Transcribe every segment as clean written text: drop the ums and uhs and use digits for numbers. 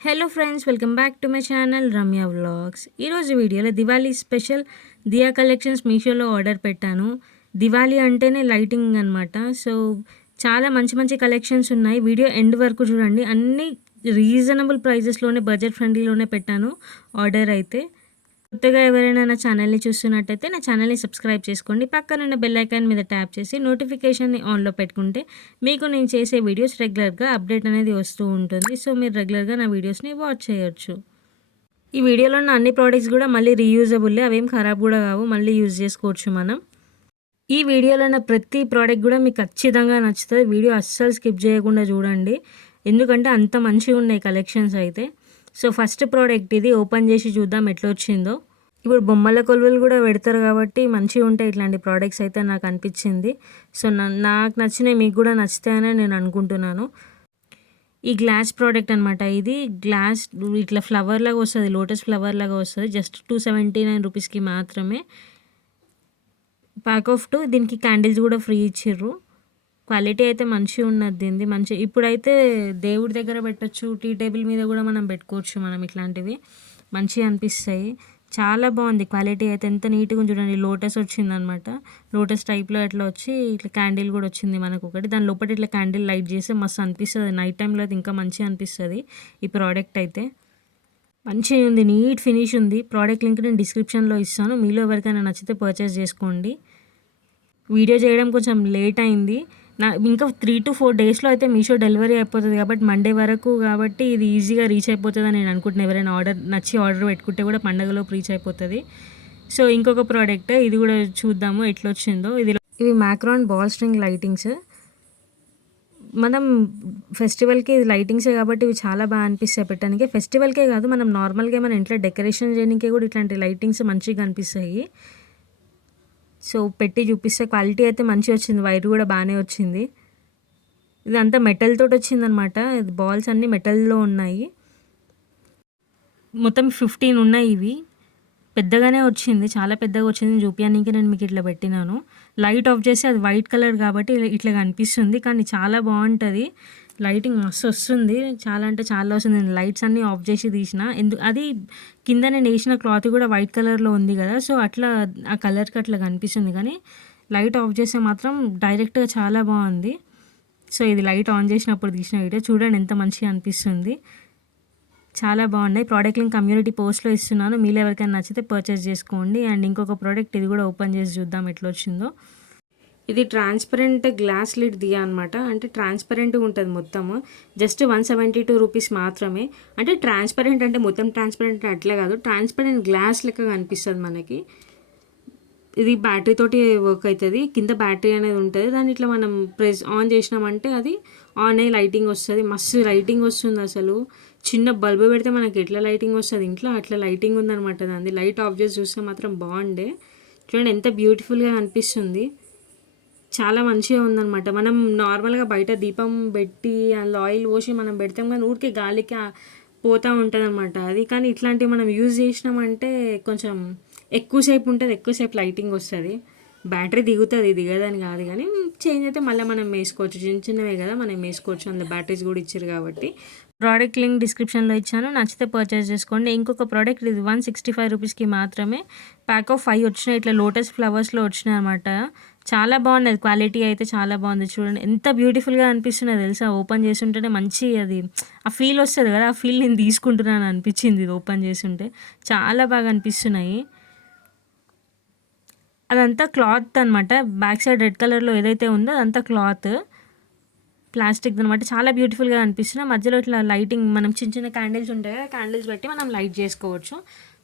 Hello friends, welcome back to my channel Ramya vlogs. ఈరోజు వీడియోలో Diwali special దియా collections మీషోలో order పెట్టాను. దివాళీ అంటేనే లైటింగ్ అనమాట. సో చాలా మంచి మంచి కలెక్షన్స్ ఉన్నాయి. వీడియో ఎండ్ వరకు చూడండి. అన్నీ రీజనబుల్ ప్రైజెస్లోనే, బడ్జెట్ ఫ్రెండ్లీలోనే పెట్టాను ఆర్డర్ అయితే. కొత్తగా ఎవరైనా నా ఛానల్ని చూస్తున్నట్టయితే నా ఛానల్ని సబ్స్క్రైబ్ చేసుకోండి. పక్కనున్న బెల్ ఐకాన్ మీద ట్యాప్ చేసి నోటిఫికేషన్ని ఆన్లో పెట్టుకుంటే మీకు నేను చేసే వీడియోస్ రెగ్యులర్గా అప్డేట్ అనేది వస్తూ ఉంటుంది. సో మీరు రెగ్యులర్గా నా వీడియోస్ని వాచ్ చేయొచ్చు. ఈ వీడియోలో ఉన్న అన్ని ప్రోడక్ట్స్ కూడా మళ్ళీ రీయూజబుల్లే, అవేం ఖరాబ్ కూడా కావు, మళ్ళీ యూజ్ చేసుకోవచ్చు మనం. ఈ వీడియోలో ఉన్న ప్రతి ప్రోడక్ట్ కూడా మీకు ఖచ్చితంగా నచ్చుతుంది. వీడియో అస్సలు స్కిప్ చేయకుండా చూడండి, ఎందుకంటే అంత మంచిగా ఉన్నాయి కలెక్షన్స్ అయితే. సో ఫస్ట్ ప్రోడక్ట్ ఇది, ఓపెన్ చేసి చూద్దాం ఎట్లా వచ్చిందో. ఇప్పుడు బొమ్మల కొలువులు కూడా పెడతారు కాబట్టి మంచిగా ఉంటాయి ఇట్లాంటి ప్రోడక్ట్స్ అయితే నాకు అనిపించింది. సో నాకు నచ్చినవి మీకు కూడా నచ్చుతాయని నేను అనుకుంటున్నాను. ఈ గ్లాస్ ప్రోడక్ట్ అనమాట. ఇది గ్లాస్ ఇట్లా ఫ్లవర్ లాగా వస్తుంది, లోటస్ ఫ్లవర్ లాగా వస్తుంది. జస్ట్ 279 రూపీస్కి మాత్రమే. Pack of 2. దీనికి క్యాండిల్స్ కూడా ఫ్రీ ఇచ్చిర్రు. క్వాలిటీ అయితే మంచిగా ఉన్నది దీనిది. మంచి ఇప్పుడైతే దేవుడి దగ్గర పెట్టచ్చు, టీ టేబుల్ మీద కూడా మనం పెట్టుకోవచ్చు. మనం ఇట్లాంటివి మంచిగా అనిపిస్తాయి. చాలా బాగుంది క్వాలిటీ అయితే. ఎంత నీట్గా చూడండి. లోటస్ వచ్చిందనమాట. లోటస్ టైప్లో ఎట్లా వచ్చి ఇట్లా క్యాండిల్ కూడా వచ్చింది మనకు ఒకటి. దాని లోపల ఇట్లా క్యాండిల్ లైట్ చేస్తే మస్తు అనిపిస్తుంది. నైట్ టైంలో అయితే ఇంకా మంచిగా అనిపిస్తుంది ఈ ప్రోడక్ట్ అయితే. మంచిగా ఉంది, నీట్ ఫినిష్ ఉంది. ప్రోడక్ట్ లింక్ నేను డిస్క్రిప్షన్లో ఇస్తాను. మీలో ఎవరికైనా నచ్చితే పర్చేస్ చేసుకోండి. వీడియో చేయడం కొంచెం లేట్ అయింది. ఇంకా 3 to 4 డేస్లో అయితే మీషో డెలివరీ అయిపోతుంది కాబట్టి, మండే వరకు కాబట్టి ఇది ఈజీగా రీచ్ అయిపోతుందని నేను అనుకుంటున్నాను. ఎవరైనా ఆర్డర్ పెట్టుకుంటే కూడా పండగలోపు రీచ్ అయిపోతుంది. సో ఇంకొక ప్రోడక్ట్ ఇది కూడా చూద్దాము ఎట్లా వచ్చిందో. ఇవి మ్యాక్రాన్ బాల్ స్ట్రింగ్ లైటింగ్స్. మనం ఫెస్టివల్కి ఇది లైటింగ్సే కాబట్టి ఇవి చాలా బాగా అనిపిస్తాయి పెట్టడానికి. ఫెస్టివల్కే కాదు, మనం నార్మల్గా మన ఇంట్లో డెకరేషన్ చేయడానికి కూడా ఇట్లాంటి లైటింగ్స్ మంచిగా అనిపిస్తాయి. సో పెట్టి చూపిస్తే క్వాలిటీ అయితే మంచిగా వచ్చింది. వైర్ కూడా బాగానే వచ్చింది. ఇదంతా మెటల్ తోటి వచ్చిందనమాట. ఇది బాల్స్ అన్నీ మెటల్లో ఉన్నాయి. మొత్తం 15 ఉన్నాయి. ఇవి పెద్దగానే వచ్చింది, చాలా పెద్దగా వచ్చింది. చూపించడానికి నేను మీకు ఇట్లా పెట్టినాను. లైట్ ఆఫ్ చేస్తే అది వైట్ కలర్ కాబట్టి ఇట్లా కనిపిస్తుంది, కానీ చాలా బాగుంటుంది. లైటింగ్ మస్తు వస్తుంది, చాలా అంటే చాలా వస్తుంది. నేను లైట్స్ అన్నీ ఆఫ్ చేసి తీసిన. అది కింద నేను వేసిన క్లాత్ కూడా వైట్ కలర్లో ఉంది కదా, సో అట్లా ఆ కలర్కి అట్లా కనిపిస్తుంది. కానీ లైట్ ఆఫ్ చేస్తే మాత్రం డైరెక్ట్గా చాలా బాగుంది. సో ఇది లైట్ ఆన్ చేసినప్పుడు తీసిన వీడియో. చూడండి ఎంత మంచిగా అనిపిస్తుంది. చాలా బాగున్నాయి. ప్రోడక్ట్ లింక్ కమ్యూనిటీ పోస్ట్లో ఇస్తున్నాను. మీరు ఎవరికైనా నచ్చితే పర్చేస్ చేసుకోండి. అండ్ ఇంకొక ప్రోడక్ట్ ఇది కూడా ఓపెన్ చేసి చూద్దాం ఎట్లా వచ్చిందో. ఇది ట్రాన్స్పరెంట్ గ్లాస్ లిడ్ దియా అనమాట. అంటే ట్రాన్స్పరెంట్గా ఉంటుంది మొత్తము. జస్ట్ 172 రూపీస్ మాత్రమే. అంటే ట్రాన్స్పరెంట్ అంటే మొత్తం ట్రాన్స్పరెంట్ అట్లా కాదు, ట్రాన్స్పరెంట్ గ్లాస్ లెక్క కనిపిస్తుంది మనకి. ఇది బ్యాటరీ తోటి వర్క్ అవుతుంది. కింద బ్యాటరీ అనేది ఉంటుంది. దాన్ని ఇట్లా మనం ఆన్ చేసినామంటే అది ఆన్ అయ్యి లైటింగ్ వస్తుంది. మస్తు లైటింగ్ వస్తుంది అసలు. చిన్న బల్బు పెడితే మనకి ఎట్లా లైటింగ్ వస్తుంది ఇంట్లో, అట్లా లైటింగ్ ఉందనమాట. దాన్ని లైట్ ఆఫ్ చేసి చూస్తే మాత్రం బాగుండే. చూడండి ఎంత బ్యూటిఫుల్గా అనిపిస్తుంది. చాలా మంచిగా ఉందన్నమాట. మనం నార్మల్గా బయట దీపం పెట్టి అందులో ఆయిల్ పోసి మనం పెడతాం, కానీ ఊరికే గాలికి పోతూ ఉంటుంది అనమాట అది. కానీ ఇట్లాంటివి మనం యూజ్ చేసినామంటే కొంచెం ఎక్కువసేపు ఉంటుంది, ఎక్కువసేపు లైటింగ్ వస్తుంది. బ్యాటరీ దిగదని కాదు, కానీ చేంజ్ అయితే మళ్ళీ మనం వేసుకోవచ్చు. చిన్న చిన్నవే కదా మనం వేసుకోవచ్చు. అందులో బ్యాటరీస్ కూడా ఇచ్చారు కాబట్టి. ప్రోడక్ట్ లింక్ డిస్క్రిప్షన్లో ఇచ్చాను, నచ్చితే పర్చేస్ చేసుకోండి. ఇంకొక ప్రోడక్ట్ ఇది 165 రూపీస్కి మాత్రమే. ప్యాక్ ఆఫ్ 5 వచ్చినాయి. ఇట్లా లోటస్ ఫ్లవర్స్లో వచ్చినాయి అనమాట. చాలా బాగున్నది, క్వాలిటీ అయితే చాలా బాగుంది. చూడండి ఎంత బ్యూటిఫుల్గా అనిపిస్తున్నది తెలుసా. ఓపెన్ చేస్తుంటేనే మంచి అది ఆ ఫీల్ వస్తుంది కదా, ఆ ఫీల్ నేను తీసుకుంటున్నాను అనిపించింది ఇది ఓపెన్ చేస్తుంటే. చాలా బాగా అనిపిస్తున్నాయి. అదంతా క్లాత్ అనమాట. బ్యాక్ సైడ్ రెడ్ కలర్లో ఏదైతే ఉందో అదంతా క్లాత్, ప్లాస్టిక్ అనమాట. చాలా బ్యూటిఫుల్గా అనిపిస్తున్నాయి. మధ్యలో ఇట్లా లైటింగ్, మనం చిన్న చిన్న క్యాండిల్స్ ఉంటాయి కదా, క్యాండిల్స్ పెట్టి మనం లైట్ చేసుకోవచ్చు.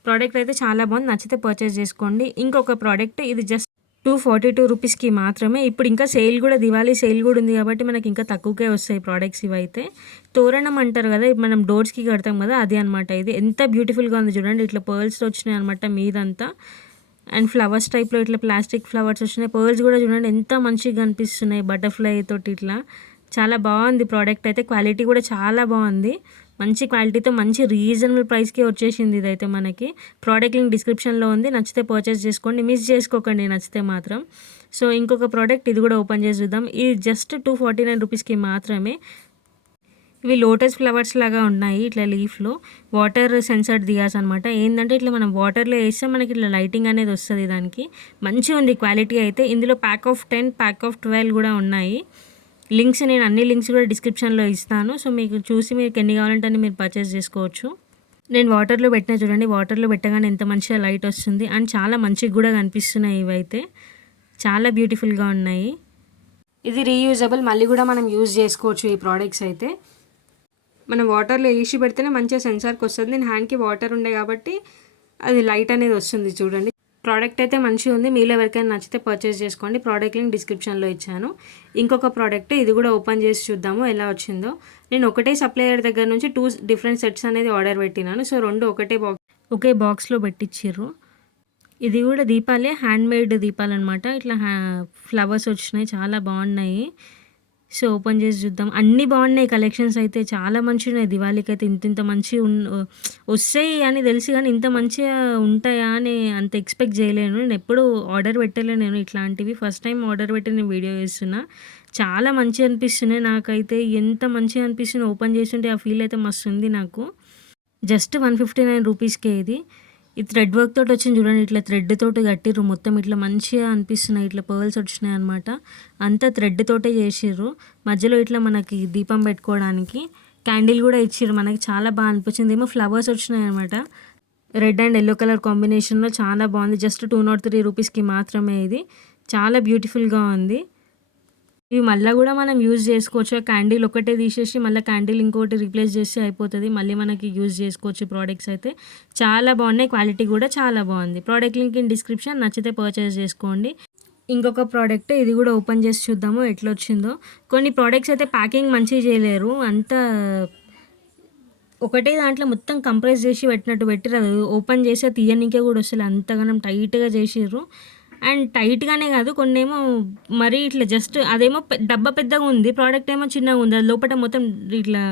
ప్రోడక్ట్ అయితే చాలా బాగుంది, నచ్చితే పర్చేస్ చేసుకోండి. ఇంకొక ప్రోడక్ట్ ఇది జస్ట్ 242 రూపీస్కి మాత్రమే. ఇప్పుడు ఇంకా సేల్ కూడా, దివాళీ సేల్ కూడా ఉంది కాబట్టి మనకి ఇంకా తక్కువకే వస్తాయి ప్రోడక్ట్స్ ఇవైతే. తోరణం అంటారు కదా, మనం డోర్స్కి కడతాం కదా, అది అనమాట. ఇది ఎంత బ్యూటిఫుల్గా ఉంది చూడండి. ఇట్లా పర్ల్స్ వచ్చినాయి అనమాట మీదంతా. అండ్ ఫ్లవర్స్ టైప్లో ఇట్లా ప్లాస్టిక్ ఫ్లవర్స్ వచ్చినాయి. పర్ల్స్ కూడా చూడండి ఎంత మంచిగా కనిపిస్తున్నాయి, బటర్ఫ్లై తోటి ఇట్లా. చాలా బాగుంది ప్రోడక్ట్ అయితే. క్వాలిటీ కూడా చాలా బాగుంది. మంచి క్వాలిటీతో మంచి రీజనబుల్ ప్రైస్కి వచ్చేసింది ఇదైతే మనకి. ప్రోడక్ట్ లింక్ డిస్క్రిప్షన్లో ఉంది, నచ్చితే పర్చేస్ చేసుకోండి, మిస్ చేసుకోకండి నచ్చితే మాత్రం. సో ఇంకొక ప్రోడక్ట్ ఇది కూడా ఓపెన్ చేసి చూద్దాం. ఇది జస్ట్ 249 రూపీస్కి మాత్రమే. ఇవి లోటస్ ఫ్లవర్స్ లాగా ఉన్నాయి ఇట్లా లీఫ్లో. వాటర్ సెన్సర్డ్ దియాస్ అనమాట. ఏంటంటే ఇట్లా మనం వాటర్లో వేస్తే మనకి ఇట్లా లైటింగ్ అనేది వస్తుంది దానికి. మంచిగా ఉంది క్వాలిటీ అయితే. ఇందులో ప్యాక్ ఆఫ్ 10 ప్యాక్ ఆఫ్ 12 కూడా ఉన్నాయి. లింక్స్ నేను అన్ని లింక్స్ కూడా డిస్క్రిప్షన్లో ఇస్తాను. సో మీకు చూసి మీకు ఎన్ని కావాలంటే అన్ని మీరు పర్చేస్ చేసుకోవచ్చు. నేను వాటర్లో పెట్టినా చూడండి, వాటర్లో పెట్టగానే ఎంత మంచిగా లైట్ వస్తుంది అండ్ చాలా మంచిగా కూడా కనిపిస్తున్నాయి. ఇవైతే చాలా బ్యూటిఫుల్గా ఉన్నాయి. ఇది రీయూజబుల్, మళ్ళీ కూడా మనం యూజ్ చేసుకోవచ్చు ఈ ప్రోడక్ట్స్ అయితే. మనం వాటర్లో వేసి పెడితేనే మంచిగా సెన్సార్కి వస్తుంది. నేను హ్యాండ్కి వాటర్ ఉండే కాబట్టి అది లైట్ అనేది వస్తుంది చూడండి. ప్రోడక్ట్ అయితే మంచిగా ఉంది. మీలో ఎవరికైనా నచ్చితే పర్చేస్ చేసుకోండి. ప్రోడక్ట్ లింక్ డిస్క్రిప్షన్లో ఇచ్చాను. ఇంకొక ప్రోడక్ట్ ఇది కూడా ఓపెన్ చేసి చూద్దాము ఎలా వచ్చిందో. నేను ఒకటే సప్లయర్ దగ్గర నుంచి 2 డిఫరెంట్ సెట్స్ అనేది ఆర్డర్ పెట్టినాను. సో 2 ఒకే బాక్స్లో పెట్టించారు. ఇది కూడా దీపాలే, హ్యాండ్మేడ్ దీపాలు అనమాట. ఇట్లా ఫ్లవర్స్ వచ్చినాయి, చాలా బాగున్నాయి. సో ఓపెన్ చేసి చూద్దాం. అన్నీ బాగున్నాయి కలెక్షన్స్ అయితే, చాలా మంచిగా ఉన్నాయి. దివాళీకి అయితే ఇంత మంచి వస్తాయి అని తెలిసి కానీ ఇంత మంచిగా ఉంటాయా అని అంత ఎక్స్పెక్ట్ చేయలేను. నేను ఎప్పుడు ఆర్డర్ పెట్టలే నేను ఇట్లాంటివి. ఫస్ట్ టైం ఆర్డర్ పెట్టి నేను వీడియో చేస్తున్నా. చాలా మంచిగా అనిపిస్తున్నాయి నాకైతే. ఎంత మంచిగా అనిపిస్తుంది ఓపెన్ చేస్తుంటే ఆ ఫీల్ అయితే మస్తు ఉంది నాకు. జస్ట్ 159 రూపీస్కే ఇది. ఈ థ్రెడ్ వర్క్ తోటి వచ్చింది చూడండి. ఇట్లా థ్రెడ్ తోటి కట్టిర్రు మొత్తం. ఇట్లా మంచిగా అనిపిస్తున్నాయి. ఇట్లా పర్ల్స్ వచ్చినాయి అనమాట. అంతా థ్రెడ్ తోటే చేసిర్రు. మధ్యలో ఇట్లా మనకి దీపం పెట్టుకోవడానికి క్యాండిల్ కూడా ఇచ్చిర్రు మనకి. చాలా బాగా అనిపించింది. ఏమో ఫ్లవర్స్ వచ్చినాయి అనమాట. రెడ్ అండ్ ఎల్లో కలర్ కాంబినేషన్లో చాలా బాగుంది. జస్ట్ 203 రూపీస్కి మాత్రమే ఇది. చాలా బ్యూటిఫుల్గా ఉంది. ఇవి మళ్ళీ కూడా మనం యూజ్ చేసుకోవచ్చు. క్యాండిల్ ఒకటే తీసేసి మళ్ళీ క్యాండిల్ ఇంకోటి రీప్లేస్ చేసి అయిపోతుంది. మళ్ళీ మనకి యూజ్ చేసుకోవచ్చు. ప్రోడక్ట్స్ అయితే చాలా బాగున్నాయి. క్వాలిటీ కూడా చాలా బాగుంది. ప్రోడక్ట్ లింక్ ఇన్ డిస్క్రిప్షన్, నచ్చితే పర్చేస్ చేసుకోండి. ఇంకొక ప్రోడక్ట్ ఇది కూడా ఓపెన్ చేసి చూద్దాము ఎట్లా వచ్చిందో. కొన్ని ప్రోడక్ట్స్ అయితే ప్యాకింగ్ మంచిగా చేయలేరు. అంతా ఒకటే దాంట్లో మొత్తం కంప్రెస్ చేసి పెట్టినట్టు పెట్టిరు. ఓపెన్ చేసి తీయనికే కూడా వస్తుంది. అంతగానం టైట్గా చేసిర్రు. అండ్ టైట్గానే కాదు, కొన్ని ఏమో మరీ ఇట్లా జస్ట్ అదేమో డబ్బా పెద్దగా ఉంది, ప్రోడక్ట్ ఏమో చిన్నగా ఉంది. అది లోపల మొత్తం ఇట్లా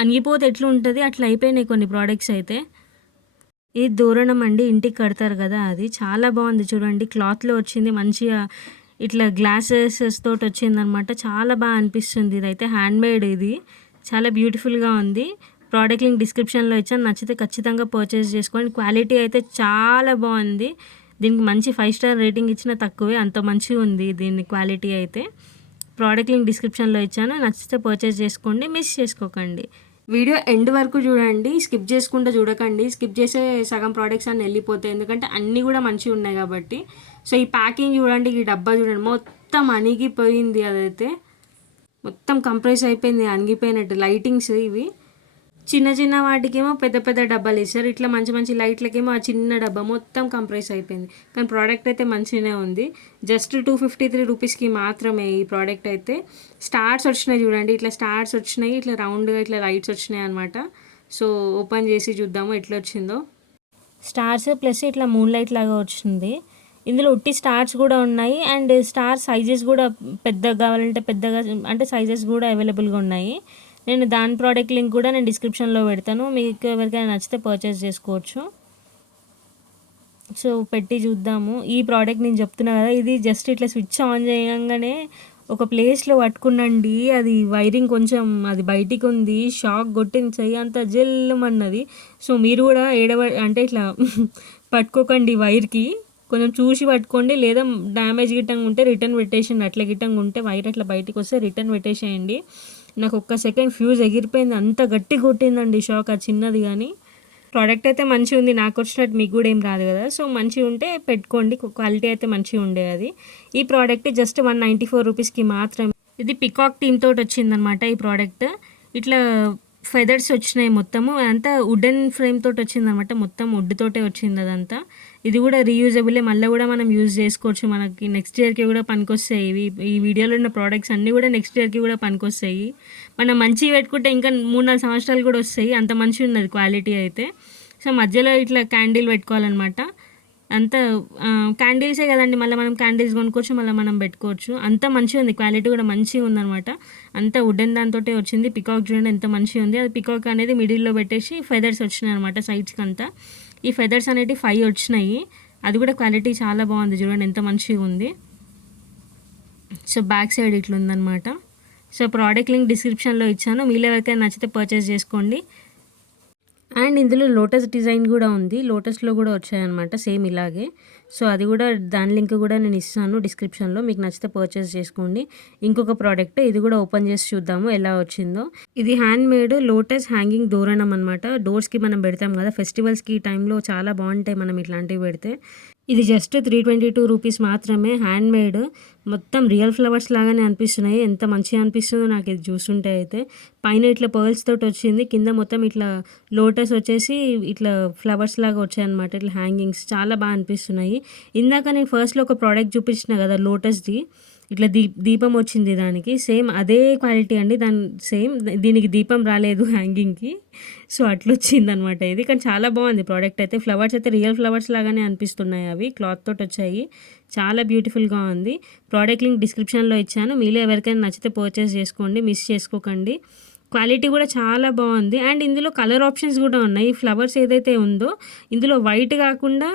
అణిగిపోతే ఎట్లా ఉంటుంది అట్లా అయిపోయినాయి కొన్ని ప్రోడక్ట్స్ అయితే. ఇది దూరణం అండి, ఇంటికి కడతారు కదా అది. చాలా బాగుంది చూడండి. క్లాత్లో వచ్చింది మంచిగా. ఇట్లా గ్లాసెస్ తోటి వచ్చిందనమాట. చాలా బాగా అనిపిస్తుంది. ఇదైతే హ్యాండ్మేడ్. ఇది చాలా బ్యూటిఫుల్గా ఉంది. ప్రోడక్ట్ లింక్ డిస్క్రిప్షన్లో ఇచ్చాను. నచ్చితే ఖచ్చితంగా పర్చేస్ చేసుకోండి. క్వాలిటీ అయితే చాలా బాగుంది. దీనికి మంచి 5 స్టార్ రేటింగ్ ఇచ్చినా తక్కువే, అంత మంచిగా ఉంది దీని క్వాలిటీ అయితే. ప్రోడక్ట్ లింక్ డిస్క్రిప్షన్లో ఇచ్చాను. నచ్చితే పర్చేస్ చేసుకోండి, మిస్ చేసుకోకండి. వీడియో ఎండ్ వరకు చూడండి, స్కిప్ చేసుకుంటూ చూడకండి. స్కిప్ చేసే సగం ప్రోడక్ట్స్ అన్నీ వెళ్ళిపోతాయి, ఎందుకంటే అన్నీ కూడా మంచిగా ఉన్నాయి కాబట్టి. సో ఈ ప్యాకింగ్ చూడండి, ఈ డబ్బా చూడండి, మొత్తం అణిగిపోయింది. అదైతే మొత్తం కంప్రెస్ అయిపోయింది, అణిగిపోయినట్టు. లైటింగ్స్ ఇవి చిన్న చిన్న వాటికేమో పెద్ద పెద్ద డబ్బాలు ఇస్తారు. ఇట్లా మంచి మంచి లైట్లకేమో ఆ చిన్న డబ్బా మొత్తం కంప్రెస్ అయిపోయింది. కానీ ప్రోడక్ట్ అయితే మంచిగానే ఉంది. జస్ట్ 253 రూపీస్కి మాత్రమే ఈ ప్రోడక్ట్ అయితే. స్టార్స్ వచ్చినాయి చూడండి, ఇట్లా స్టార్స్ వచ్చినాయి, ఇట్లా రౌండ్గా ఇట్లా లైట్స్ వచ్చినాయి అనమాట. సో ఓపెన్ చేసి చూద్దాము ఎట్లా వచ్చిందో. స్టార్స్ ప్లస్ ఇట్లా మూన్ లైట్ లాగా వచ్చింది. ఇందులో ఉట్టి స్టార్స్ కూడా ఉన్నాయి అండ్ స్టార్ సైజెస్ కూడా పెద్దగా కావాలంటే పెద్దగా అంటే సైజెస్ కూడా అవైలబుల్గా ఉన్నాయి. నేను దాని ప్రోడక్ట్ లింక్ కూడా నేను డిస్క్రిప్షన్లో పెడతాను. మీకు ఎవరికైనా నచ్చితే పర్చేస్ చేసుకోవచ్చు. సో పెట్టి చూద్దాము. ఈ ప్రోడక్ట్ నేను చెప్తున్నా కదా, ఇది జస్ట్ ఇట్లా స్విచ్ ఆన్ చేయగానే ఒక ప్లేస్లో పట్టుకున్నాండి. అది వైరింగ్ కొంచెం అది బయటికి ఉంది, షాక్ కొట్టింది, చెయ్యి అంతా జల్లుమన్నది. సో మీరు కూడా అంటే ఇట్లా పట్టుకోకండి వైర్కి, కొంచెం చూసి పట్టుకోండి. లేదా డ్యామేజ్ గిట్టంగా ఉంటే రిటర్న్ పెట్టేసేయండి. అట్లా గిట్టంగా ఉంటే వైర్ అట్లా బయటికి వస్తే రిటర్న్ పెట్టేసేయండి. నాకు ఒక్క సెకండ్ ఫ్యూజ్ ఎగిరిపోయింది, అంత గట్టి కొట్టిందండి షాక్. అది చిన్నది కానీ ప్రోడక్ట్ అయితే మంచిగా ఉంది. నాకు వచ్చినట్టు మీకు కూడా ఏం రాదు కదా. సో మంచిగా ఉంటే పెట్టుకోండి, క్వాలిటీ అయితే మంచిగా ఉండే అది. ఈ ప్రోడక్ట్ జస్ట్ 194 రూపీస్కి మాత్రమే. ఇది పికాక్ థీమ్ తోటి వచ్చిందనమాట ఈ ప్రోడక్ట్. ఇట్లా ఫెదర్స్ వచ్చినాయి మొత్తము. అంతా వుడెన్ ఫ్రేమ్ తోటి వచ్చిందనమాట. మొత్తం వుడ్ తోటే వచ్చింది అదంతా. ఇది కూడా రీయూజబులే, మళ్ళీ కూడా మనం యూజ్ చేసుకోవచ్చు. మనకి నెక్స్ట్ ఇయర్కి కూడా పనికొస్తాయి. ఈ వీడియోలో ఉన్న ప్రోడక్ట్స్ అన్నీ కూడా నెక్స్ట్ ఇయర్కి కూడా పనికొస్తాయి. మనం మంచిగా పెట్టుకుంటే ఇంకా 3-4 సంవత్సరాలు కూడా వస్తాయి, అంత మంచిగా ఉన్నది క్వాలిటీ అయితే. సో మధ్యలో ఇట్లా క్యాండిల్ పెట్టుకోవాలన్నమాట. అంత క్యాండిల్సే కదండి, మళ్ళీ మనం క్యాండిల్స్ కొనుక్కోవచ్చు, మళ్ళీ మనం పెట్టుకోవచ్చు. అంత మంచిగా ఉంది, క్వాలిటీ కూడా మంచిగా ఉందన్నమాట. అంతా వుడెన్ దాంతో వచ్చింది. పికాక్ చూడండి ఎంత మంచిగా ఉంది. అది పికాక్ అనేది మిడిల్లో పెట్టేసి ఫెదర్స్ వచ్చినాయి అనమాట సైడ్స్కి అంతా. ఈ ఫెదర్స్ అనేవి 5 వచ్చినాయి. అది కూడా క్వాలిటీ చాలా బాగుంది చూడండి ఎంత మంచిగా ఉంది. సో బ్యాక్ సైడ్ ఇట్లా ఉందన్నమాట. సో ప్రోడక్ట్ లింక్ డిస్క్రిప్షన్లో ఇచ్చాను, మీలో ఎవరికైనా నచ్చితే పర్చేస్ చేసుకోండి. అండ్ ఇందులో లోటస్ డిజైన్ కూడా ఉంది, లోటస్లో కూడా వచ్చాయన్నమాట సేమ్ ఇలాగే. సో అది కూడా దాని లింక్ కూడా నేను ఇస్తాను డిస్క్రిప్షన్లో, మీకు నచ్చితే పర్చేస్ చేసుకోండి. ఇంకొక ప్రోడక్ట్ ఇది కూడా ఓపెన్ చేసి చూద్దాము ఎలా వచ్చిందో. ఇది హ్యాండ్ మేడ్ లోటస్ హ్యాంగింగ్ తోరణం అనమాట. డోర్స్కి మనం పెడతాం కదా ఫెస్టివల్స్కి, ఈ టైంలో చాలా బాగుంటాయి మనం ఇట్లాంటివి పెడితే. ఇది జస్ట్ 322 రూపీస్ మాత్రమే, హ్యాండ్ మేడ్, మొత్తం రియల్ ఫ్లవర్స్ లాగానే అనిపిస్తున్నాయి. ఎంత మంచిగా అనిపిస్తుందో నాకు ఇది చూస్తుంటే అయితే. పైన ఇట్లా పర్ల్స్ తోటి వచ్చింది, కింద మొత్తం ఇట్లా లోటస్ వచ్చేసి ఇట్లా ఫ్లవర్స్ లాగా వచ్చాయన్నమాట, ఇట్లా హ్యాంగింగ్స్ చాలా బాగా అనిపిస్తున్నాయి. ఇందాక నేను ఫస్ట్లో ఒక ప్రోడక్ట్ చూపించిన కదా లోటస్ది, ఇట్లా దీపం వచ్చింది దానికి, సేమ్ అదే క్వాలిటీ అండి, దాని సేమ్ దీనికి దీపం రాలేదు హ్యాంగింగ్కి. సో అట్లా వచ్చిందనమాట ఇది, కానీ చాలా బాగుంది ప్రోడక్ట్ అయితే. ఫ్లవర్స్ అయితే రియల్ ఫ్లవర్స్ లాగానే అనిపిస్తున్నాయి, అవి క్లాత్ తోటి వచ్చాయి, చాలా బ్యూటిఫుల్గా ఉంది. ప్రోడక్ట్ లింక్ డిస్క్రిప్షన్లో ఇచ్చాను, మీలో ఎవరికైనా నచ్చితే పర్చేస్ చేసుకోండి, మిస్ చేసుకోకండి. క్వాలిటీ కూడా చాలా బాగుంది. అండ్ ఇందులో కలర్ ఆప్షన్స్ కూడా ఉన్నాయి. ఫ్లవర్స్ ఏదైతే ఉందో ఇందులో వైట్ కాకుండా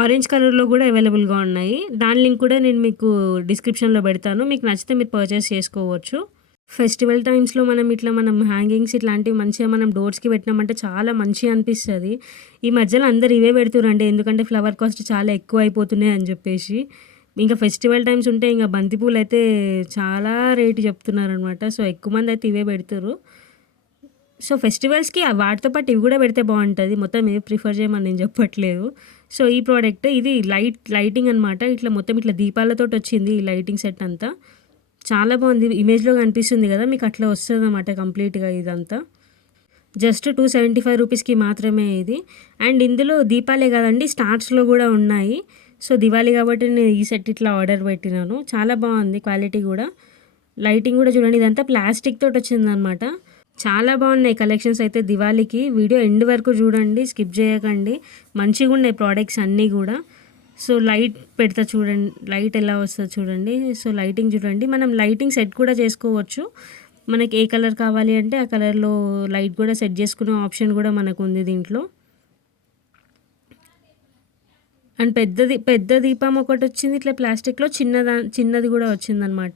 ఆరెంజ్ కలర్లో కూడా అవైలబుల్గా ఉన్నాయి. దాని లింక్ కూడా నేను మీకు డిస్క్రిప్షన్లో పెడతాను, మీకు నచ్చితే మీరు పర్చేస్ చేసుకోవచ్చు. ఫెస్టివల్ టైమ్స్లో మనం హ్యాంగింగ్స్ ఇట్లాంటివి మంచిగా మనం డోర్స్కి పెట్టినామంటే చాలా మంచిగా అనిపిస్తుంది. ఈ మధ్యలో అందరు ఇవే పెడుతురండి, ఎందుకంటే ఫ్లవర్ కాస్ట్ చాలా ఎక్కువ అయిపోతున్నాయి అని చెప్పేసి. ఇంకా ఫెస్టివల్ టైమ్స్ ఉంటే ఇంకా బంతిపూలు అయితే చాలా రేటు చెప్తున్నారనమాట. సో ఎక్కువ మంది అయితే ఇవే పెడతారు. సో ఫెస్టివల్స్కి వాటితో పాటు ఇవి కూడా పెడితే బాగుంటుంది, మొత్తం ఇవి ప్రిఫర్ చేయమని నేను చెప్పట్లేదు. సో ఈ ప్రోడక్ట్ ఇది లైటింగ్ అనమాట, ఇట్లా మొత్తం ఇట్లా దీపాలతో వచ్చింది ఈ లైటింగ్ సెట్ అంతా, చాలా బాగుంది. ఇమేజ్లో కనిపిస్తుంది కదా మీకు, అట్లా వస్తుంది అన్నమాట కంప్లీట్గా ఇదంతా. జస్ట్ 275 రూపీస్కి మాత్రమే ఇది. అండ్ ఇందులో దీపాలే కదండి, స్టార్స్లో కూడా ఉన్నాయి. సో దివాళీ కాబట్టి నేను ఈ సెట్ ఇట్లా ఆర్డర్ పెట్టినాను, చాలా బాగుంది క్వాలిటీ కూడా. లైటింగ్ కూడా చూడండి, ఇదంతా ప్లాస్టిక్ తోటి వచ్చిందనమాట. చాలా బాగున్నాయి కలెక్షన్స్ అయితే దివాళీకి. వీడియో ఎండ్ వరకు చూడండి, స్కిప్ చేయకండి, మంచిగా ఉన్నాయి ప్రోడక్ట్స్ అన్నీ కూడా. సో లైట్ పెడతా చూడండి, లైట్ ఎలా వస్తుందో చూడండి. సో లైటింగ్ చూడండి, మనం లైటింగ్ సెట్ కూడా చేసుకోవచ్చు, మనకి ఏ కలర్ కావాలి అంటే ఆ కలర్లో లైట్ కూడా సెట్ చేసుకునే ఆప్షన్ కూడా మనకు ఉంది దీంట్లో. అండ్ పెద్ద దీపం ఒకటి వచ్చింది ఇట్లా ప్లాస్టిక్లో, చిన్నది కూడా వచ్చిందనమాట.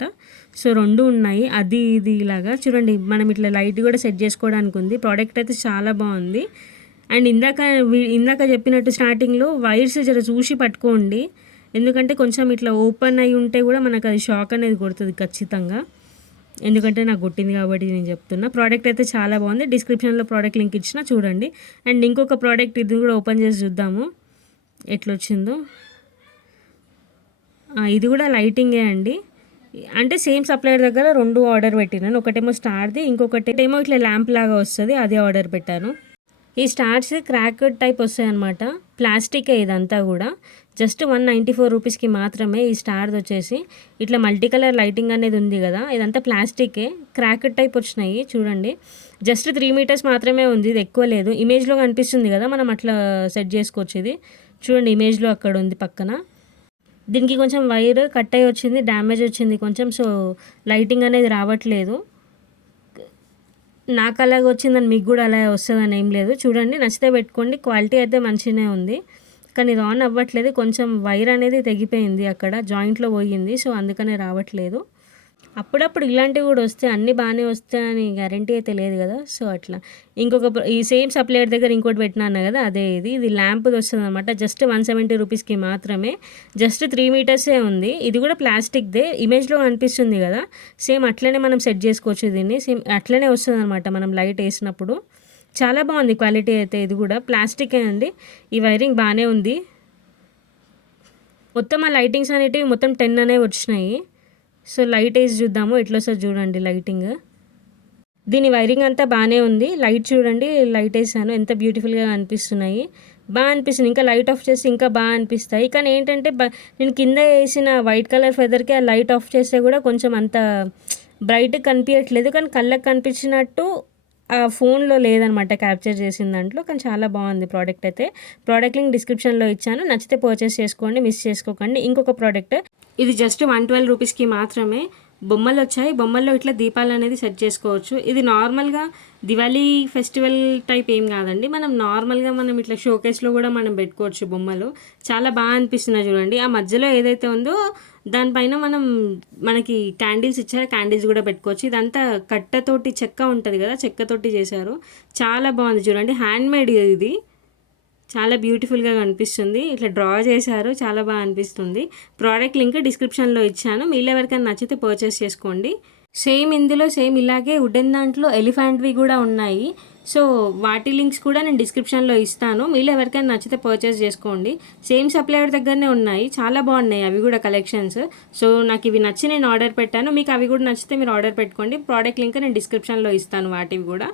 సో రెండు ఉన్నాయి, అది ఇది ఇలాగా చూడండి. మనం ఇట్లా లైట్ కూడా సెట్ చేసుకోవడానికి ఉంది. ప్రోడక్ట్ అయితే చాలా బాగుంది. అండ్ ఇందాక చెప్పినట్టు స్టార్టింగ్లో వైర్స్ జర చూసి పట్టుకోండి, ఎందుకంటే కొంచెం ఇట్లా ఓపెన్ అయి ఉంటే కూడా మనకు అది షాక్ అనేది కొడుతుంది ఖచ్చితంగా, ఎందుకంటే నాకు కొట్టింది కాబట్టి నేను చెప్తున్నా. ప్రోడక్ట్ అయితే చాలా బాగుంది, డిస్క్రిప్షన్లో ప్రోడక్ట్ లింక్ ఇచ్చిన చూడండి. అండ్ ఇంకొక ప్రోడక్ట్ ఇది కూడా ఓపెన్ చేసి చూద్దాము ఎట్లా వచ్చిందో. ఇది కూడా లైటింగే అండి, అంటే సేమ్ సప్లయర్ దగ్గర రెండు ఆర్డర్ పెట్టినాను, ఒకటేమో స్టార్ది, ఇంకొకటేమో ఇట్లా ల్యాంప్ లాగా వస్తుంది, అది ఆర్డర్ పెట్టాను. ఈ స్టార్స్ క్రాక్ టైప్ వస్తాయి అన్నమాట, ప్లాస్టికే ఇదంతా కూడా. జస్ట్ 194 రూపీస్కి మాత్రమే ఈ స్టార్ది వచ్చేసి. ఇట్లా మల్టీ కలర్ లైటింగ్ అనేది ఉంది కదా, ఇదంతా ప్లాస్టికే, క్రాక్ టైప్ వచ్చినాయి చూడండి. జస్ట్ 3 మీటర్స్ మాత్రమే ఉంది, ఇది ఎక్కువ లేదు. ఇమేజ్లో కనిపిస్తుంది కదా, మనం అట్లా సెట్ చేసుకోవచ్చు. ఇది చూడండి ఇమేజ్లో అక్కడ ఉంది పక్కన. దీనికి కొంచెం వైర్ కట్ అయ్యి వచ్చింది, డ్యామేజ్ వచ్చింది కొంచెం, సో లైటింగ్ అనేది రావట్లేదు. నాకు అలాగే వచ్చిందని మీకు కూడా అలా వస్తుందని ఏం లేదు. చూడండి నచ్చితే పెట్టుకోండి, క్వాలిటీ అయితే మంచిగానే ఉంది. కానీ ఇది ఆన్ అవ్వట్లేదు, కొంచెం వైర్ అనేది తెగిపోయింది, అక్కడ జాయింట్లో పోయింది, సో అందుకనే రావట్లేదు. అప్పుడప్పుడు ఇలాంటివి కూడా వస్తే అన్నీ బాగానే వస్తాయని గ్యారంటీ అయితే లేదు కదా. సో అట్లా ఈ సేమ్ సప్లయర్ దగ్గర ఇంకోటి పెట్టినాను కదా, అదే ఇది ల్యాంప్ది వస్తుంది అనమాట. జస్ట్ 170 రూపీస్కి మాత్రమే, జస్ట్ 3 మీటర్సే ఉంది. ఇది కూడా ప్లాస్టిక్దే, ఇమేజ్లో కనిపిస్తుంది కదా, సేమ్ అట్లనే మనం సెట్ చేసుకోవచ్చు దీన్ని, సేమ్ అట్లనే వస్తుంది అనమాట మనం లైట్ వేసినప్పుడు. చాలా బాగుంది క్వాలిటీ అయితే, ఇది కూడా ప్లాస్టికే అండి. ఈ వైరింగ్ బాగానే ఉంది. మొత్తం ఆ లైటింగ్స్ అనేటివి మొత్తం 10 అనేవి వచ్చినాయి. సో లైట్ వేసి చూద్దాము ఎట్లా వస్తుంది చూడండి లైటింగ్. దీని వైరింగ్ అంతా బాగానే ఉంది, లైట్ చూడండి, లైట్ వేసాను ఎంత బ్యూటిఫుల్గా అనిపిస్తున్నాయి, బాగా అనిపిస్తుంది. ఇంకా లైట్ ఆఫ్ చేస్తే ఇంకా బాగా అనిపిస్తాయి. కానీ ఏంటంటే నేను కింద వేసిన వైట్ కలర్ ఫెదర్కి ఆ లైట్ ఆఫ్ చేస్తే కూడా కొంచెం అంత బ్రైట్ కనిపించట్లేదు, కానీ కళ్ళకి కనిపించినట్టు ఆ ఫోన్లో లేదనమాట క్యాప్చర్ చేసిన దాంట్లో. కానీ చాలా బాగుంది ప్రోడక్ట్ అయితే. ప్రోడక్ట్ లింక్ డిస్క్రిప్షన్లో ఇచ్చాను, నచ్చితే పర్చేస్ చేసుకోండి, మిస్ చేసుకోకండి. ఇంకొక ప్రోడక్ట్ ఇది జస్ట్ 112 రూపీస్కి మాత్రమే. బొమ్మలు వచ్చాయి, బొమ్మల్లో ఇట్లా దీపాలు అనేది సెట్ చేసుకోవచ్చు. ఇది నార్మల్గా దివాళీ ఫెస్టివల్ టైప్ ఏం కాదండి, మనం నార్మల్గా మనం ఇట్లా షోకేస్లో కూడా మనం పెట్టుకోవచ్చు బొమ్మలు. చాలా బాగా అనిపిస్తున్నాయి చూడండి. ఆ మధ్యలో ఏదైతే ఉందో దానిపైన మనకి క్యాండిల్స్ ఇచ్చారు, క్యాండిల్స్ కూడా పెట్టుకోవచ్చు. ఇదంతా కట్టతోటి చెక్క ఉంటుంది కదా, చెక్కతోటి చేశారు. చాలా బాగుంది చూడండి, హ్యాండ్మేడ్ ఇది. చాలా బ్యూటిఫుల్గా కనిపిస్తుంది. ఇట్లా డ్రా చేశారు, చాలా బాగా అనిపిస్తుంది. ప్రోడక్ట్ లింక్ డిస్క్రిప్షన్లో ఇచ్చాను, మీలో ఎవరికైనా నచ్చితే పర్చేస్ చేసుకోండి. ఇందులో సేమ్ ఇలాగే వుడెన్ దాంట్లో ఎలిఫెంట్వి కూడా ఉన్నాయి. సో వాటి లింక్స్ కూడా నేను డిస్క్రిప్షన్లో ఇస్తాను, మీలో ఎవరికైనా నచ్చితే పర్చేస్ చేసుకోండి. సేమ్ సప్లయర్ దగ్గరనే ఉన్నాయి, చాలా బాగున్నాయి అవి కూడా కలెక్షన్స్. సో నాకు ఇవి నచ్చి నేను ఆర్డర్ పెట్టాను, మీకు అవి కూడా నచ్చితే మీరు ఆర్డర్ పెట్టుకోండి. ప్రోడక్ట్ లింక్ నేను డిస్క్రిప్షన్లో ఇస్తాను వాటివి కూడా.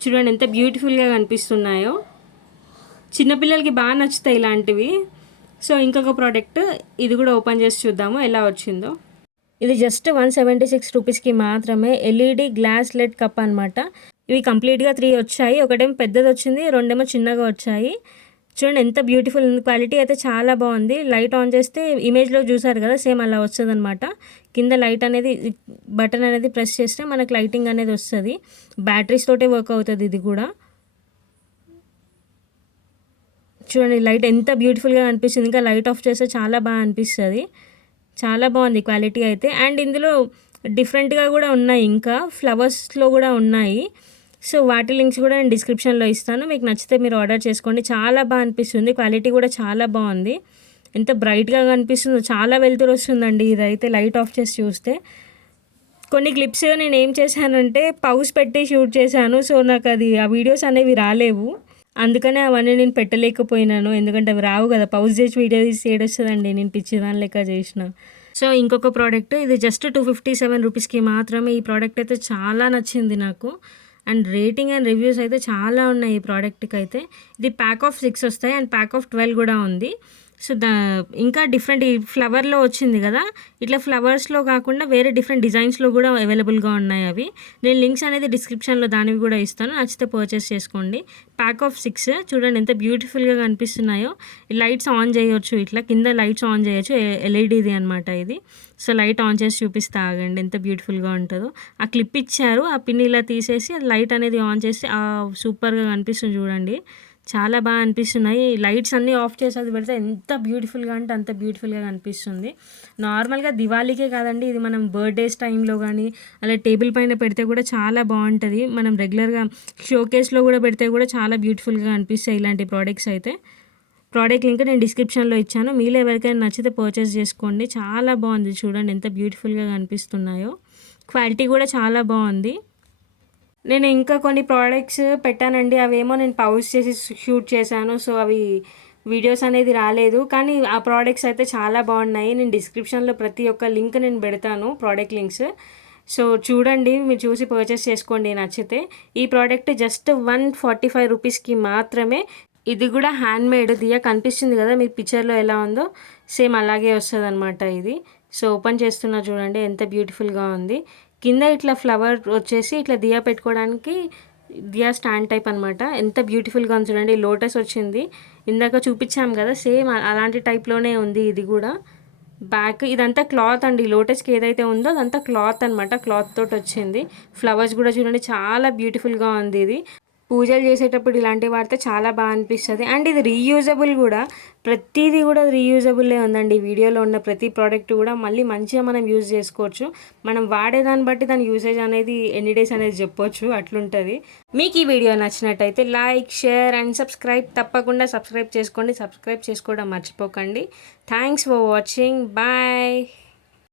చూడండి ఎంత బ్యూటిఫుల్గా కనిపిస్తున్నాయో, చిన్నపిల్లలకి బాగా నచ్చుతాయి ఇలాంటివి. సో ఇంకొక ప్రోడక్ట్ ఇది కూడా ఓపెన్ చేసి చూద్దాము ఎలా వచ్చిందో. ఇది జస్ట్ 176 రూపీస్కి మాత్రమే ఎల్ఈడి గ్లాస్ లెడ్ కప్ అనమాట. ఇవి కంప్లీట్గా 3 వచ్చాయి, ఒకటేమో పెద్దది వచ్చింది, రెండేమో చిన్నగా వచ్చాయి. చూడండి ఎంత బ్యూటిఫుల్ ఉంది, క్వాలిటీ అయితే చాలా బాగుంది. లైట్ ఆన్ చేస్తే ఇమేజ్లో చూసారు కదా సేమ్ అలా వస్తుంది అనమాట. కింద లైట్ అనేది బటన్ అనేది ప్రెస్ చేస్తే మనకు లైటింగ్ అనేది వస్తుంది. బ్యాటరీస్ తోటే వర్క్ అవుతుంది ఇది కూడా. చూడండి లైట్ ఎంత బ్యూటిఫుల్గా అనిపిస్తుంది, ఇంకా లైట్ ఆఫ్ చేస్తే చాలా బాగా అనిపిస్తుంది. చాలా బాగుంది క్వాలిటీ అయితే. అండ్ ఇందులో డిఫరెంట్గా కూడా ఉన్నాయి, ఇంకా ఫ్లవర్స్లో కూడా ఉన్నాయి. సో వాటి లింక్స్ కూడా నేను డిస్క్రిప్షన్లో ఇస్తాను, మీకు నచ్చితే మీరు ఆర్డర్ చేసుకోండి. చాలా బాగా అనిపిస్తుంది, క్వాలిటీ కూడా చాలా బాగుంది. ఎంత బ్రైట్గా కనిపిస్తుందో, చాలా వెలుతురు వస్తుందండి ఇదైతే లైట్ ఆఫ్ చేసి చూస్తే. కొన్ని క్లిప్స్ నేను ఏం చేశానంటే పౌజ్ పెట్టి షూట్ చేశాను, సో నాకు ఆ వీడియోస్ అనేవి రాలేవు, అందుకనే అవన్నీ నేను పెట్టలేకపోయినాను. ఎందుకంటే అవి రావు కదా, పౌజ్ చేసి వీడియో తీసి ఏడొస్తుందండి, నేను పిచ్చిదాని లెక్క చేసిన. సో ఇంకొక ప్రోడక్ట్, ఇది జస్ట్ 257 రూపీస్కి మాత్రమే. ఈ ప్రోడక్ట్ అయితే చాలా నచ్చింది నాకు. అండ్ రేటింగ్ అండ్ రివ్యూస్ అయితే చాలా ఉన్నాయి ఈ ప్రోడక్ట్కి అయితే. ఇది ప్యాక్ ఆఫ్ 6 వస్తాయి అండ్ ప్యాక్ ఆఫ్ 12 కూడా ఉంది. సో ఇంకా డిఫరెంట్ ఈ ఫ్లవర్లో వచ్చింది కదా, ఇట్లా ఫ్లవర్స్లో కాకుండా వేరే డిఫరెంట్ డిజైన్స్లో కూడా అవైలబుల్గా ఉన్నాయి అవి. నేను లింక్స్ అనేది డిస్క్రిప్షన్లో దానివి కూడా ఇస్తాను, నచ్చితే పర్చేస్ చేసుకోండి. ప్యాక్ ఆఫ్ 6 చూడండి ఎంత బ్యూటిఫుల్గా కనిపిస్తున్నాయో. ఈ లైట్స్ ఆన్ చేయొచ్చు, ఇట్లా కింద లైట్స్ ఆన్ చేయొచ్చు, ఎల్ఈడిది అనమాట ఇది. సో లైట్ ఆన్ చేసి చూపిస్తా ఆగండి ఎంత బ్యూటిఫుల్గా ఉంటుందో. ఆ క్లిప్ ఇచ్చారు, ఆ పిన్ ఇలా తీసేసి లైట్ అనేది ఆన్ చేసి సూపర్గా కనిపిస్తుంది చూడండి, చాలా బాగా అనిపిస్తున్నాయి. లైట్స్ అన్నీ ఆఫ్ చేసి అది పెడితే ఎంత బ్యూటిఫుల్గా అంటే అంత బ్యూటిఫుల్గా కనిపిస్తుంది. నార్మల్గా దివాళీకే కాదండి, ఇది మనం బర్త్డేస్ టైంలో కానీ అలా టేబుల్ పైన పెడితే కూడా చాలా బాగుంటుంది. మనం రెగ్యులర్గా షోకేస్లో కూడా పెడితే కూడా చాలా బ్యూటిఫుల్గా అనిపిస్తాయి ఇలాంటి ప్రోడక్ట్స్ అయితే. ప్రోడక్ట్ లింక్ నేను డిస్క్రిప్షన్లో ఇచ్చాను, మీలో ఎవరికైనా నచ్చితే పర్చేస్ చేసుకోండి. చాలా బాగుంది చూడండి ఎంత బ్యూటిఫుల్గా కనిపిస్తున్నాయో, క్వాలిటీ కూడా చాలా బాగుంది. నేను ఇంకా కొన్ని ప్రోడక్ట్స్ పెట్టానండి, అవేమో నేను పౌజ్ చేసి షూట్ చేశాను, సో అవి వీడియోస్ అనేది రాలేదు. కానీ ఆ ప్రోడక్ట్స్ అయితే చాలా బాగున్నాయి. నేను డిస్క్రిప్షన్లో ప్రతి ఒక్క లింక్ నేను పెడతాను, ప్రోడక్ట్ లింక్స్. సో చూడండి, మీరు చూసి పర్చేస్ చేసుకోండి నచ్చితే. ఈ ప్రోడక్ట్ జస్ట్ 145 రూపీస్కి మాత్రమే. ఇది కూడా హ్యాండ్మేడ్, దియా కనిపిస్తుంది కదా మీకు పిక్చర్లో ఎలా ఉందో సేమ్ అలాగే వస్తుంది అనమాట ఇది. సో ఓపెన్ చేస్తున్నా చూడండి ఎంత బ్యూటిఫుల్గా ఉంది. కింద ఇట్లా ఫ్లవర్ వచ్చేసి ఇట్లా దియా పెట్టుకోవడానికి దియా స్టాండ్ టైప్ అనమాట. ఎంత బ్యూటిఫుల్గా ఉంది చూడండి. లోటస్ వచ్చింది, ఇందాక చూపించాం కదా సేమ్ అలాంటి టైప్లోనే ఉంది ఇది కూడా. బ్యాక్ ఇదంతా క్లాత్ అండి, లోటస్కి ఏదైతే ఉందో అదంతా క్లాత్ అనమాట, క్లాత్ తోటి వచ్చింది. ఫ్లవర్స్ కూడా చూడండి చాలా బ్యూటిఫుల్గా ఉంది ఇది. పూజలు చేసేటప్పుడు ఇలాంటివి వాడితే చాలా బాగా అనిపిస్తుంది. అండ్ ఇది రీయూజబుల్ కూడా, ప్రతిదీ కూడా రీయూజబుల్లే ఉందండి. వీడియోలో ఉన్న ప్రతి ప్రోడక్ట్ కూడా మళ్ళీ మంచిగా మనం యూజ్ చేసుకోవచ్చు. మనం వాడేదాన్ని బట్టి దాని యూసేజ్ అనేది ఎన్ని డేస్ అనేది చెప్పొచ్చు, అట్లుంటుంది. మీకు ఈ వీడియో నచ్చినట్టయితే లైక్, షేర్ అండ్ సబ్స్క్రైబ్, తప్పకుండా సబ్స్క్రైబ్ చేసుకోండి. సబ్స్క్రైబ్ చేసుకోవడం మర్చిపోకండి. Thanks for watching, bye.